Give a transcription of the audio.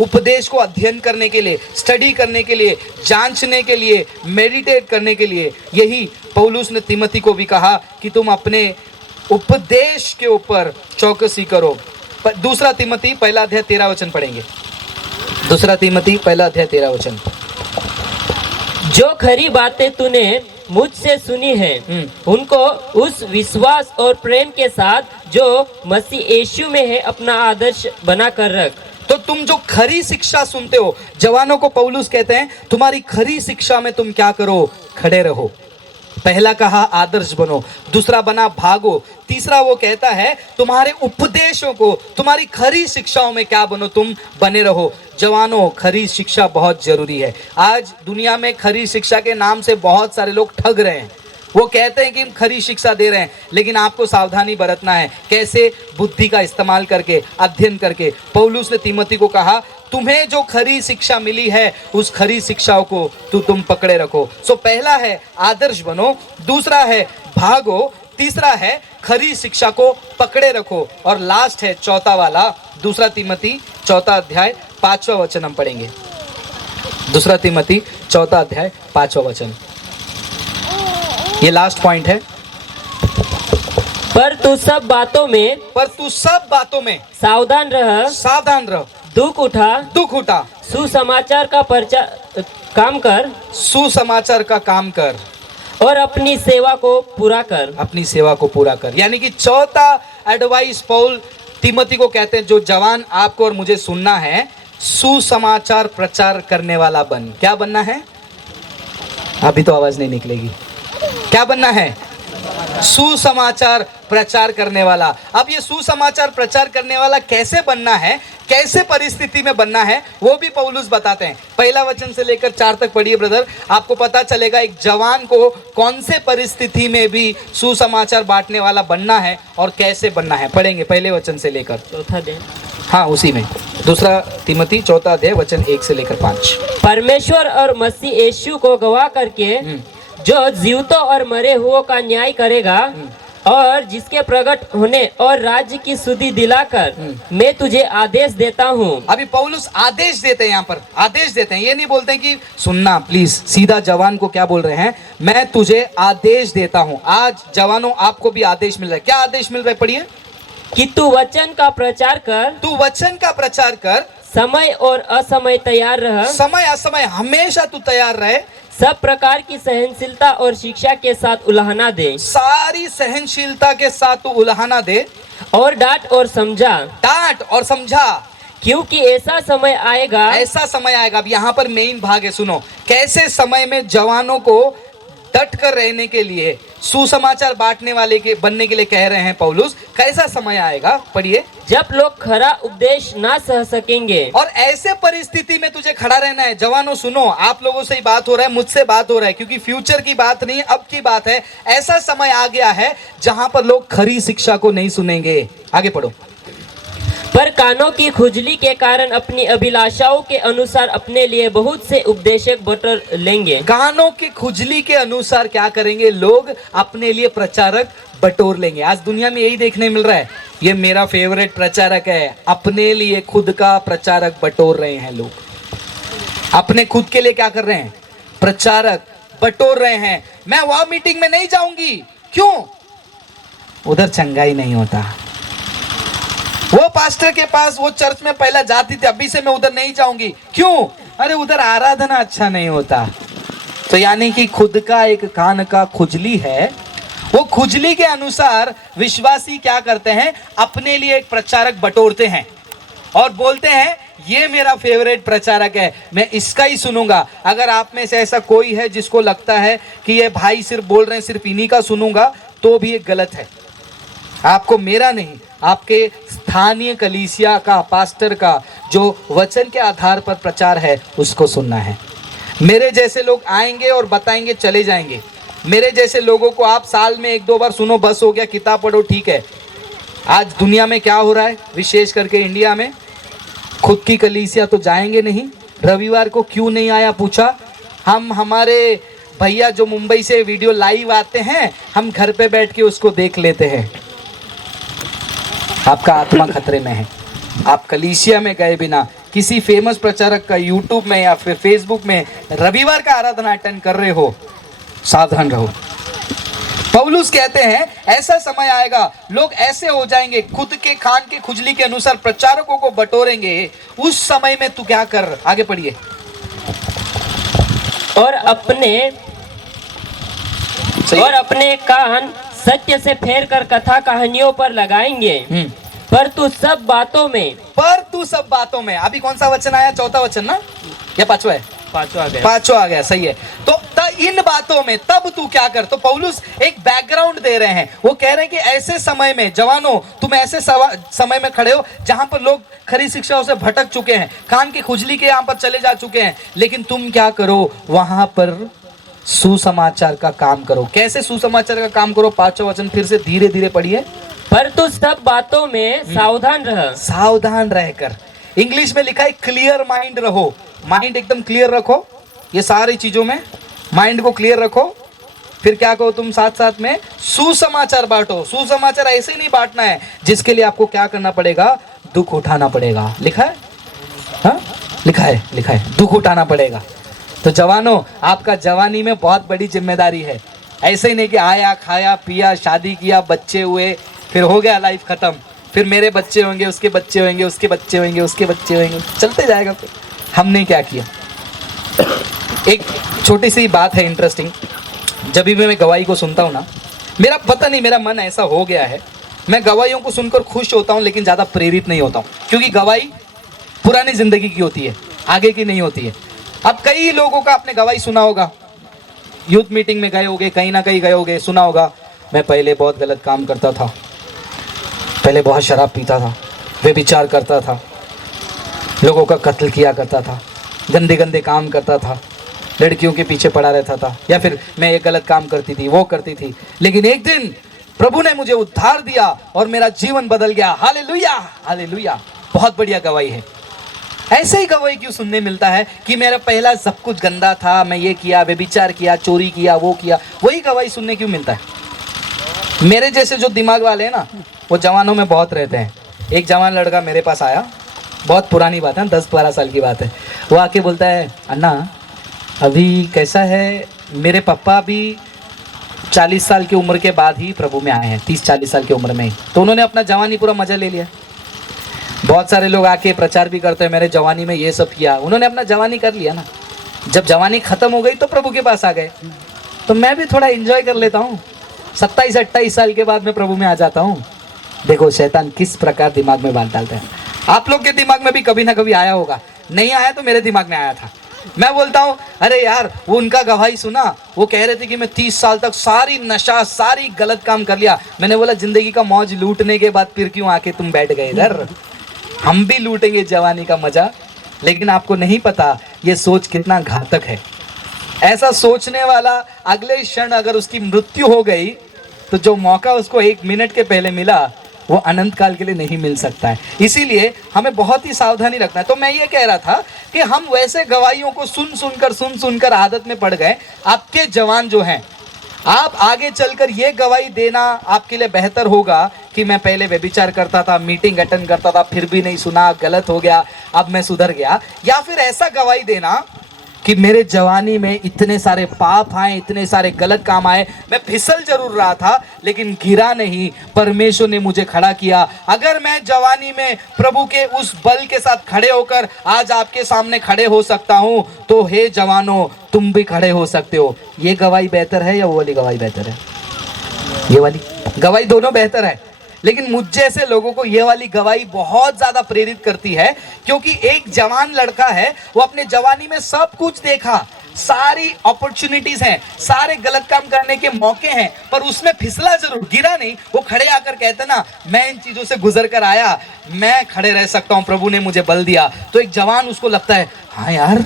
उपदेश को अध्ययन करने के लिए, स्टडी करने के लिए, जांचने के लिए, मेडिटेट करने के लिए। यही पौलुस ने तिमोथी को भी कहा कि तुम अपने उपदेश के ऊपर चौकसी करो। दूसरा तिमोथी पहला अध्याय 13 वचन पढ़ेंगे। दूसरा तिमोथी पहला अध्याय 13 वचन। जो खरी बातें तूने मुझसे सुनी है उनको उस विश्वास और प्रेम के साथ जो मसीह यीशु में है अपना आदर्श बना कर रख। तो तुम जो खरी शिक्षा सुनते हो, जवानों को पौलुस कहते हैं तुम्हारी खरी शिक्षा में तुम क्या करो, खड़े रहो। पहला कहा आदर्श बनो, दूसरा बना भागो, तीसरा वो कहता है तुम्हारे उपदेशों को, तुम्हारी खरी शिक्षाओं में क्या बनो, तुम बने रहो। जवानों, खरी शिक्षा बहुत जरूरी है। आज दुनिया में खरी शिक्षा के नाम से बहुत सारे लोग ठग रहे हैं। वो कहते हैं कि हम खरी शिक्षा दे रहे हैं, लेकिन आपको सावधानी बरतना है कैसे बुद्धि का इस्तेमाल करके, अध्ययन करके। पौलुस ने तिमोथी को कहा तुम्हें जो खरी शिक्षा मिली है उस खरी शिक्षाओं को तुम पकड़े रखो। सो पहला है आदर्श बनो, दूसरा है भागो, तीसरा है खरी शिक्षा को पकड़े रखो, और लास्ट है चौथा वाला दूसरा तिमोथी चौथा अध्याय 5वां वचन हम पढ़ेंगे। दूसरा तिमोथी चौथा अध्याय 5वां वचन, ये लास्ट पॉइंट है। पर तू सब बातों में सावधान रह, दुख उठा, सुसमाचार का काम कर और अपनी सेवा को पूरा कर। यानी कि चौथा एडवाइस पौल तिमोथी को कहते हैं, जो जवान आपको और मुझे सुनना है, सुसमाचार प्रचार करने वाला बन। क्या बनना है? अभी तो आवाज नहीं निकलेगी। क्या बनना है? सुसमाचार प्रचार करने वाला। अब ये सुसमाचार प्रचार करने वाला कैसे बनना है, कैसे परिस्थिति में बनना है, वो भी पौलुस बताते हैं। पहला वचन से लेकर 4 तक पढ़िए ब्रदर, आपको पता चलेगा एक जवान को कौन से परिस्थिति में भी सुसमाचार बांटने वाला बनना है और कैसे बनना है। पढ़ेंगे पहले वचन से लेकर चौथा अध्याय। हाँ, उसी में दूसरा तिमोथी चौथा अध्याय वचन 1 से लेकर 5। परमेश्वर और मसीह यीशु को गवाह करके जो जीवतों और मरे हुओं का न्याय करेगा और जिसके प्रकट होने और राज्य की सुधि दिलाकर मैं तुझे आदेश देता हूँ। अभी पौलुस आदेश देते हैं, यहाँ पर आदेश देते हैं। ये नहीं बोलते हैं कि सुनना प्लीज, सीधा जवान को क्या बोल रहे हैं, मैं तुझे आदेश देता हूँ। आज जवानों आपको भी आदेश मिल रहा है। क्या आदेश मिल रहा है? पढ़िए कि तू वचन का प्रचार कर, समय और असमय तैयार रह, समय असमय हमेशा तू तैयार रहे, सब प्रकार की सहनशीलता और शिक्षा के साथ उलाहना दे, सारी सहनशीलता के साथ तू उलाहना दे, और डांट और समझा, क्योंकि ऐसा समय आएगा। अब यहाँ पर मेन भाग है, सुनो। कैसे समय में जवानों को डट कर रहने के लिए, सुसमाचार बांटने वाले के बनने के लिए कह रहे हैं पौलुस। कैसा समय आएगा? पढ़िए, जब लोग खरा उपदेश ना सह सकेंगे। और ऐसे परिस्थिति में तुझे खड़ा रहना है। जवानों सुनो, आप लोगों से ही बात हो रहा है, मुझसे बात हो रहा है, क्योंकि फ्यूचर की बात नहीं, अब की बात है। ऐसा समय आ गया है जहां पर लोग खरी शिक्षा को नहीं सुनेंगे। आगे पढ़ो। पर कानों की खुजली के कारण अपनी अभिलाषाओं के अनुसार अपने लिए बहुत से उपदेशक बटोर लेंगे। कानों की खुजली के अनुसार क्या करेंगे? लोग अपने लिए प्रचारक बटोर लेंगे। आज दुनिया में यही देखने मिल रहा है। ये मेरा फेवरेट प्रचारक है, अपने लिए खुद का प्रचारक बटोर रहे हैं लोग। अपने खुद के लिए क्या कर रहे हैं? प्रचारक बटोर रहे हैं। मैं वह मीटिंग में नहीं जाऊंगी। क्यों? उधर चंगाई नहीं होता। वो पास्टर के पास, वो चर्च में पहला जाती थी, अभी से मैं उधर नहीं जाऊंगी। क्यों? अरे उधर आराधना अच्छा नहीं होता। तो यानी कि खुद का एक कान का खुजली है, वो खुजली के अनुसार विश्वासी क्या करते हैं? अपने लिए एक प्रचारक बटोरते हैं और बोलते हैं ये मेरा फेवरेट प्रचारक है, मैं इसका ही सुनूंगा। अगर आप में से ऐसा कोई है जिसको लगता है कि ये भाई सिर्फ बोल रहे हैं, सिर्फ इन्हीं का सुनूंगा, तो भी ये गलत है। आपको मेरा नहीं, आपके स्थानीय कलीसिया का, पास्टर का जो वचन के आधार पर प्रचार है, उसको सुनना है। मेरे जैसे लोग आएंगे और बताएंगे, चले जाएंगे। मेरे जैसे लोगों को आप साल में 1-2 बार सुनो, बस हो गया, किताब पढ़ो, ठीक है। आज दुनिया में क्या हो रहा है, विशेष करके इंडिया में, खुद की कलीसिया तो जाएंगे नहीं। रविवार को क्यों नहीं आया पूछा, हम हमारे भैया जो मुंबई से वीडियो लाइव आते हैं, हम घर पे बैठ के उसको देख लेते हैं। आपका आत्मा खतरे में है। आप कलीसिया में गए बिना किसी फेमस प्रचारक का यूट्यूब में या फिर फेसबुक में रविवार का आराधना अटेंड कर रहे हो, सावधान रहो। पौलुस कहते हैं ऐसा समय आएगा, लोग ऐसे हो जाएंगे, खुद के खान के खुजली के अनुसार प्रचारकों को बटोरेंगे। उस समय में तू क्या कर, आगे पढ़िए। और अपने कान सत्य से फेर कर कथा कहानियों पर लगाएंगे, पर तू सब बातों में अभी कौन सा वचन आया? चौथा वचन ना, या पांचवा है? पांचवा आ गया, सही है। तो इन बातों में तब तू क्या कर। तो पौलुस एक बैकग्राउंड दे रहे हैं। वो कह रहे हैं कि ऐसे समय में जवानों, तुम ऐसे समय में खड़े हो जहां पर लोग खरी शिक्षाओं से भटक चुके हैं, कान की खुजली के यहां पर चले जा चुके हैं, लेकिन तुम क्या करो, वहां पर सुसमाचार का काम करो। कैसे सुसमाचार का काम करो? पांचवा वचन फिर से धीरे धीरे पढ़िए। पर तू सब बातों में सावधान रह। सावधान रहकर, इंग्लिश में लिखा है क्लियर माइंड रहो। माइंड एकदम क्लियर रखो, ये सारी चीजों में माइंड को क्लियर रखो। फिर क्या कहो तुम? साथ साथ में सुसमाचार बांटो। सुसमाचार ऐसे नहीं बांटना है जिसके लिए आपको क्या करना पड़ेगा? दुख उठाना पड़ेगा। लिखा है, हाँ लिखा है, दुख उठाना पड़ेगा। तो जवानों, आपका जवानी में बहुत बड़ी जिम्मेदारी है। ऐसे ही नहीं कि आया, खाया, पिया, शादी किया, बच्चे हुए, फिर हो गया, लाइफ खत्म, फिर मेरे बच्चे होंगे, उसके बच्चे होंगे, उसके बच्चे होंगे, उसके बच्चे होंगे, चलते जाएगा। फिर हमने क्या किया? एक छोटी सी बात है इंटरेस्टिंग। जब भी मैं गवाही को सुनता हूँ ना, मेरा पता नहीं, मेरा मन ऐसा हो गया है, मैं गवाहियों को सुनकर खुश होता हूँ लेकिन ज़्यादा प्रेरित नहीं होता हूँ, क्योंकि गवाही पुरानी ज़िंदगी की होती है, आगे की नहीं होती है। अब कई लोगों का आपने गवाही सुना होगा, यूथ मीटिंग में गए होगे, कहीं ना कहीं गए होगे, सुना होगा, मैं पहले बहुत गलत काम करता था, पहले बहुत शराब पीता था, व्यभिचार करता था, लोगों का कत्ल किया करता था, गंदे गंदे काम करता था, लड़कियों के पीछे पड़ा रहता था, या फिर मैं ये गलत काम करती थी, वो करती थी, लेकिन एक दिन प्रभु ने मुझे उद्धार दिया और मेरा जीवन बदल गया। Hallelujah, hallelujah. बहुत बढ़िया गवाही है। ऐसे ही गवाही क्यों सुनने मिलता है कि मेरा पहला सब कुछ गंदा था, मैं ये किया, व्यभिचार किया, चोरी किया, वो किया, वही गवाही सुनने क्यों मिलता है? मेरे जैसे जो दिमाग वाले हैं ना, वो जवानों में बहुत रहते हैं। एक जवान लड़का मेरे पास आया, बहुत पुरानी बात है, 10-12 साल की बात है। वो आके बोलता है, अन्ना अभी कैसा है, मेरे पापा भी 40 साल की उम्र के बाद ही प्रभु में आए हैं, 30-40 साल की उम्र में ही। तो उन्होंने अपना जवानी पूरा मजा ले लिया। बहुत सारे लोग आके प्रचार भी करते हैं, मेरे जवानी में ये सब किया, उन्होंने अपना जवानी कर लिया ना। जब जवानी खत्म हो गई तो प्रभु के पास आ गए। तो मैं भी थोड़ा एंजॉय कर लेता हूँ, 27-28 साल के बाद मैं प्रभु में आ जाता हूँ। देखो शैतान किस प्रकार दिमाग में बात डालता है। आप लोग के दिमाग में भी कभी ना कभी आया होगा, नहीं आया तो मेरे दिमाग में आया था। मैं बोलता हूँ, अरे यार वो उनका गवाही सुना, वो कह रहे थे कि मैं 30 साल तक सारी नशा, सारी गलत काम कर लिया। मैंने बोला जिंदगी का मौज लूटने के बाद फिर क्यों आके तुम बैठ गए इधर? हम भी लूटेंगे जवानी का मजा, लेकिन आपको नहीं पता ये सोच कितना घातक है। ऐसा सोचने वाला अगले क्षण अगर उसकी मृत्यु हो गई तो जो मौका उसको 1 मिनट के पहले मिला वो अनंत काल के लिए नहीं मिल सकता है। इसीलिए हमें बहुत ही सावधानी रखना है। तो मैं ये कह रहा था कि हम वैसे गवाहियों को सुन सुनकर आदत में पड़ गए। आपके जवान जो हैं, आप आगे चलकर ये गवाही देना आपके लिए बेहतर होगा कि मैं पहले व्यभिचार करता था, मीटिंग अटेंड करता था, फिर भी नहीं सुना, गलत हो गया, अब मैं सुधर गया। या फिर ऐसा गवाही देना कि मेरे जवानी में इतने सारे पाप आए, इतने सारे गलत काम आए, मैं फिसल जरूर रहा था लेकिन गिरा नहीं, परमेश्वर ने मुझे खड़ा किया। अगर मैं जवानी में प्रभु के उस बल के साथ खड़े होकर आज आपके सामने खड़े हो सकता हूं, तो हे जवानों तुम भी खड़े हो सकते हो। ये गवाही बेहतर है या वो वाली गवाही बेहतर है? ये वाली गवाही, दोनों बेहतर है, लेकिन मुझ जैसे लोगों को ये वाली गवाही बहुत ज्यादा प्रेरित करती है। क्योंकि एक जवान लड़का है, वो अपने जवानी में सब कुछ देखा, सारी अपॉर्चुनिटीज हैं, सारे गलत काम करने के मौके हैं, पर उसमें फिसला जरूर, गिरा नहीं। वो खड़े आकर कहते ना, मैं इन चीजों से गुजर कर आया, मैं खड़े रह सकता हूं, प्रभु ने मुझे बल दिया। तो एक जवान उसको लगता है, हाँ यार